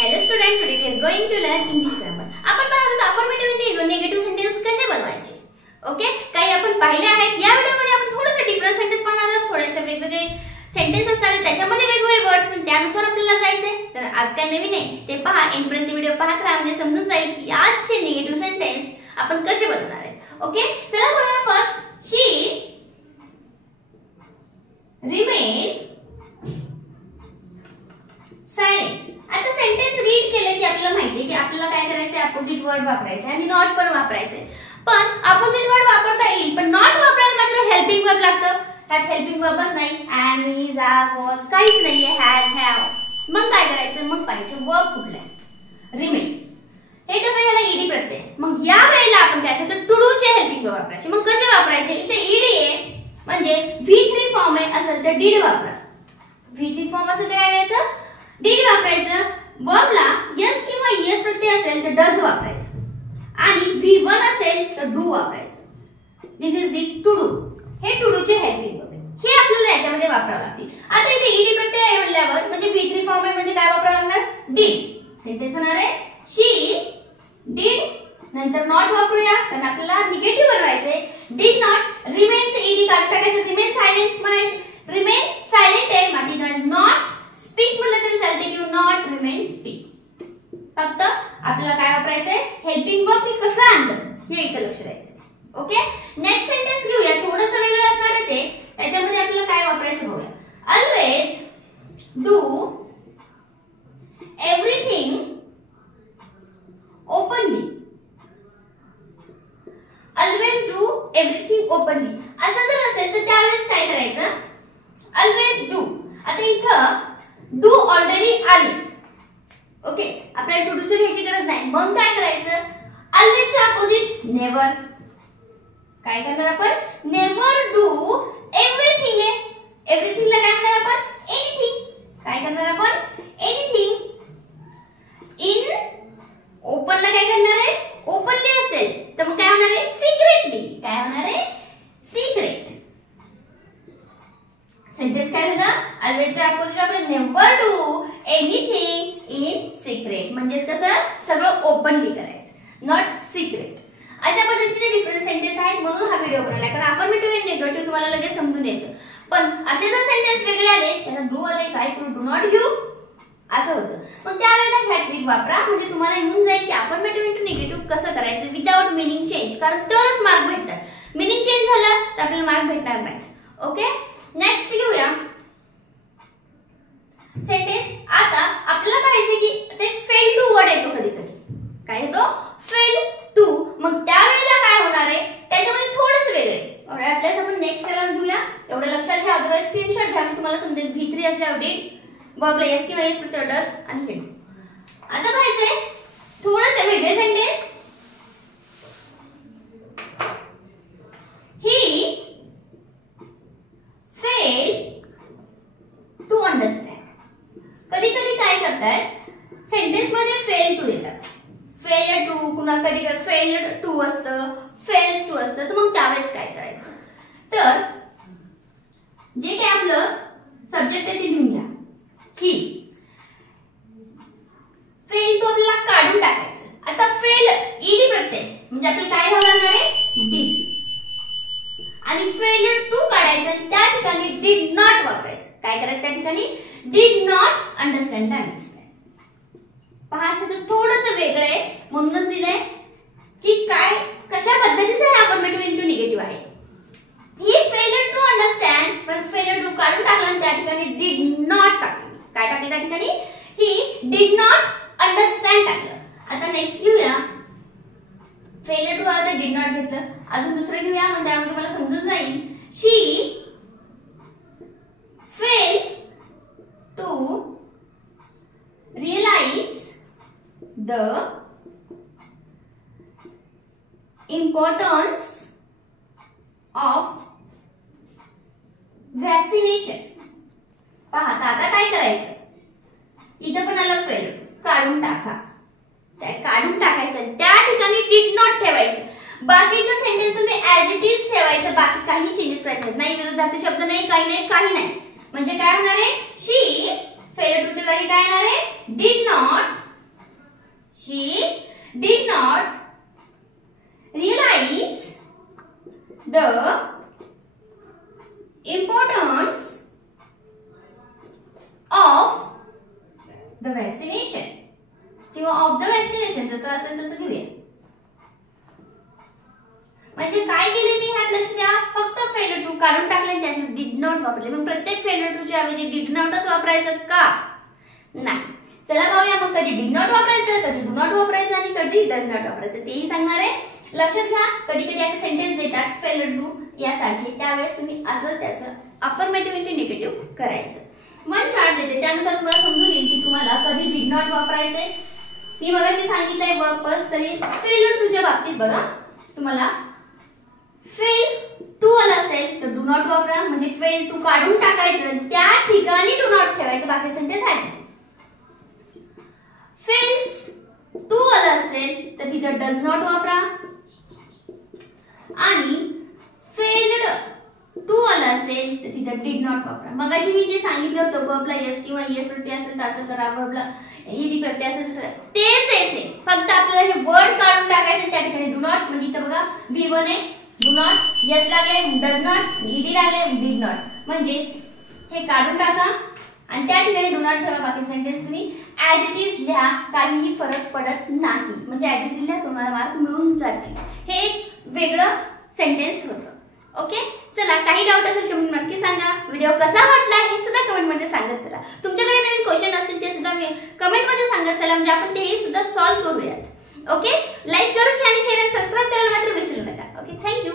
Hello student, today we are going to learn English grammar. आपण पाहणार आहोत affirmative and negative sentence कसे बनवायचे. ओके, काही आपण पाहिले आहेत. या व्हिडिओमध्ये आपण थोडेसे डिफरंट सेंटेन्स पाहणार आहोत. थोडेसे वेगवेगळे सेंटेन्स असतात, त्याच्यामध्ये वेगवेगळे वर्ड्स आणि त्यानुसार आपल्याला जायचे. तर आज काय नवीन आहे ते पहा, एंड पर्यंत व्हिडिओ पाहत राहा म्हणजे समजून जाईल की आजचे निगेटिव्ह सेंटेन्स आपण कसे बनवणार आहेत. ओके, चला बघूया. First, she remain silent. आता सेंटेन्स रीड केले की आपल्याला माहिती आहे की आपल्याला काय करायचे, अपोजिट वर्ड वापरायचे आणि नॉट पण वापरायचे. पण अपोजिट वर्ड वापरता येईल, पण नॉट वापरायला मात्र हेल्पिंग वर्ब लागतं. त्यात हेल्पिंग वर्बच नाही, एम, इज, आर, वॉज काहीच नाहीये, हॅज, हॅव. मग काय करायचं, मग पाहिजे वर्ब कुठला आहे, रिमेन. हे कसं याला ईडी प्रत्यय. मग या वेळेला आपण काय करायचं, टू डू चे हेल्पिंग वर्ब वापरायचे. मग कसे वापरायचे, इथे ईडी आहे म्हणजे V3 फॉर्म आहे असेल तर did वापरा. V3 फॉर्म असेल तर काय करायचं, did वापरायचं. वर्बला यस किंवा यस प्रत्यय असेल तर डज वापरायचं आणि V1 असेल तर डू वापरायचं. दिस इज दी टू डू. हे टू डू चे हेल्पिंग वर्ब आहे. हे आपल्याला याच्यामध्ये वापरावं लागतील. आता इथे ईडी प्रत्यय आहे म्हणल्यावर म्हणजे V3 फॉर्म आहे म्हणजे काय वापरावं लागणार, did. सेंटेन्स होणार आहे she did. नंतर नॉट वापरूया कारण आपल्याला निगेटिव्ह बनवायचे. did not, remain चे ईडी काढून टाकायचं, remain silent म्हणायचं. remain silent आहे म्हणजे नॉट स्पीक म्हटलं तरी चालते किंवा नॉट रिमेन स्पीक. फक्त आपल्याला काय वापरायचंय, हेल्पिंग वर्ब मी कसं आणलं हे इथे लक्ष द्यायचं. ओके, नेक्स्ट सेंटेन्स घेऊया. थोडंसं वेगळं असणार आहे ते, त्याच्यामध्ये आपल्याला काय वापरायचं बघूया. Always do everything openly. Always do everything openly असं जर असेल तर त्यावेळेस काय करायचं, ऑलवेज डू. आता इथं डू ऑलरेडी आले. ओके, आपल्याला टू डू ची घ्यायची गरज नाही. मग काय करायचं, ऑलवेज च्या अपोजिट नेवर. काय करणार आपण, नेवर डू एव्हरीथिंग आहे. एव्हरीथिंगला काय म्हणणार आपण, एनीथिंग. काय करणार आपण, एनीथिंग. इन ओपनला काय करणार आहे, ओपनली असेल तर मग काय होणार आहे, सिक्रेटली. काय होणार आहे, सिक्रेट. सेंटेन्स काय झालं, ऑलवेजच्या अपोजिट आपण never do anything in secret. म्हणजे कसं, सगळं ओपनली करायचं, नॉट सिक्रेट. अशा पद्धतीचे डिफरंट सेंटेन्स आहेत म्हणून हा व्हिडिओ बनवला. कारण अफर्मेटिव्ह आणि निगेटिव्ह तुम्हाला लगेच समजून येतं. पण असे जर सेंटेन्स वेगळे आले, त्याला डू आले, काय करू, डू नॉट घेऊ असं होतं. मग त्यावेळेला ह्या ट्रिक वापरा म्हणजे तुम्हाला येऊन जाईल की अफर्मेटिव्ह इंटू निगेटिव्ह कसं करायचं विदाउट मीनिंग चेंज. कारण तरच मार्क भेटतात. मीनिंग चेंज झालं तर आपल्याला मार्क भेटणार नाही. ओके, नेक्स्ट घेऊया सेंटेन्स. आता आपल्याला पाहिजे की ते फेल टू वर्ड येतो कधी कधी. काय येतो, फेल टू. मग त्यावेळेला काय होणार आहे, त्याच्यामध्ये थोडंच वेगळे. ॲटलीस्ट आपण नेक्स्ट क्लास घेऊया. एवढं लक्षात घ्या, अदरवाइज स्क्रीनशॉट घ्या, तुम्हाला समजेल. V3 असल्यावर did, वर्बला yes किंवा yes प्रत्यय डज आणि हे. आता पाहिजे थोडेसे वेगळे sentence. He fail to understand. कधी कधी काय करतात, सेंटेन्स मध्ये फेल टू देतात. फेलियर टू, पुन्हा कधी फेलियर टू असतं, फेल्स टू असतं. तर मग त्यावेळेस काय करायचं, तर जे काय आपलं सब्जेक्ट आहे ते लिहून घ्या. ही फेल टू आपल्याला काढून टाकायचं. आता फेल ईडी प्रत्यय म्हणजे आपल्याला काय घ्यावं लागणार आहे, डीड. आणि फेलियर टू काढायचं आणि त्या ठिकाणी डिड नॉट वापरायचं. काय करायचं त्या ठिकाणी, डिड नॉट अंडरस्टँड. पहा, त्याचं थोडंसं वेगळं आहे म्हणूनच दिलंय की काय कशा पद्धतीचं हे अफर्मेटिव्ह इंटू निगेटिव्ह आहे. ही फेलियर टू अंडरस्टँड, पण फेलियर टू काढून टाकलं आणि त्या ठिकाणी डिड नॉट टाकलं. काय टाकलं त्या ठिकाणी, ही डिड नॉट अंडरस्टँड टाकलं. आता नेक्स्ट घेऊया. फेलियर टू आलं तर डिड नॉट घेतलं. अजून दुसरं घेऊया म्हणजे त्यामध्ये मला समजून जाईल. She fail to realise the importance of vaccination. पहा, आता काय करायचं, इथं पण आलं फेल, काढून टाका. काढून टाकायचं, त्या ठिकाणी डिड नॉट ठेवायचं. बाकीचं सेंटेन्स तुम्ही ऍज इट इज ठेवायचं, बाकी काही चेंजेस करायचे नाही. विरुद्धार्थी शब्द नाही, काही नाही, काही नाही. म्हणजे काय होणार आहे, शी फेलियर टू च्या जागी काय येणार आहे, did not she did not realize the importance of the vaccination किंवा ऑफ द वॅक्सिनेशन, जसं असेल तसं घेऊया. म्हणजे काय केले मी ह्यात लक्ष द्या, फक्त फेल्युअर टू काढून टाकले आणि त्यात डिड नॉट वापरले. मग प्रत्येक फेल्युअर टू च्या ऐवजी डिड नॉटच वापरायचं का? नाही. चला पाहूया मग कधी डिड नॉट वापरायचं, कधी डू नॉट वापरायचं आणि कधी डज नॉट वापरायचं तेही सांगणार आहे. लक्षात घ्या, कधी कधी असे सेंटेन्स देतात फेल्युअर टू यासारखे, त्यावेळेस तुम्ही असं त्याचं अफर्मेटिव्ह इंटू निगेटिव्ह करायचं. मन चार्ट देते, त्यानुसार तुम्हाला समजून येईल की तुम्हाला कधी डिड नॉट वापरायचंय. मी मगाशी सांगितलंय वर्ब प्लस, तरी फेल्युअर टू च्या बाबतीत बघा, तुम्हाला फेल टू आला असेल तर डू नॉट वापरा, म्हणजे फेल टू काढून टाकायचं, त्या ठिकाणी डू नॉट ठेवायचं, बाकी सेंटेन्स आहे. फेल्स टू आला असेल तर तिथे डज नॉट वापरा आणि फेल्ड टू आला असेल तर तिथे डिड नॉट वापरा. मगाशी मी जे सांगितलं होतं वर्बला यस किंवा यस प्रत्यय असेल तर असं करा, वर्बला ईडी प्रत्यय असेल तेच आहे, फक्त आपल्याला हे वर्ड काढून टाकायचं, त्या ठिकाणी डू नॉट, म्हणजे इथं बघा V1 आहे, डू नॉट, यस लागले डज नॉट, ईडी लागले डिड नॉट, म्हणजे हे काढून टाका आणि त्या ठिकाणी डू नॉट ठेवा, बाकी सेंटेन्स तुम्ही ऍज इट इज लिहा, काहीही फरक पडत नाही. म्हणजे ऍज इट इज लिहा, तुम्हाला मार्क मिळून जातील. हे एक वेगळं सेंटेन्स होतं. ओके, चला काही डाऊट असेल कमेंट नक्की सांगा. व्हिडिओ कसा वाटला हे सुद्धा कमेंट मध्ये सांगत चला. तुमच्याकडे नवीन क्वेश्चन असतील ते सुद्धा कमेंट मध्ये सांगत चला, म्हणजे आपण तेही सुद्धा सॉल्व्ह करूयात. ओके, लाईक करून घ्या आणि शेअर आणि सबस्क्राईब करायला मात्र विसरू नका. Okay, thank you.